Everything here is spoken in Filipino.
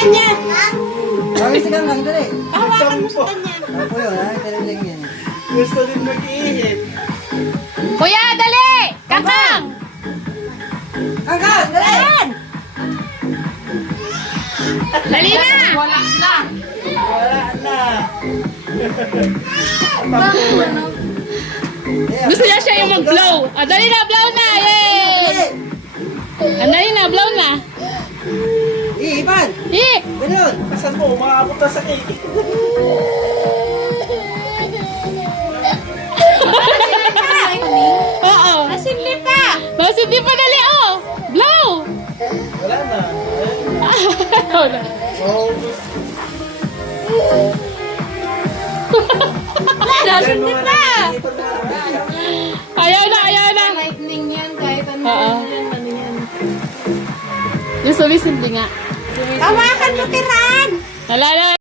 kanya. Kami sigang lang dali. Hawakan mo sa kanya. Ako yun, ha? Talagang yan. Gusto din mag-ihip. Kuya, dali! Kakang! Kakang, dali! Dali na! Wala na. Gusto niya siya yung mag-blow. Ah, dali na, blow na! Yay! Dali na, blow na. Iipan! Hip! Ganun! Kasan mo, umaabot na sa cake. Oo. Asin pa. Mas hindi pa dali, oh! Blow! Wala na. Wala. Oh, Asin pa. Ayaw na, ayaw na. Lightning yan kahit ano Oo. yan, ano yan. Yung sumisimple nga. Hawakan mo, Tiran. Wala na.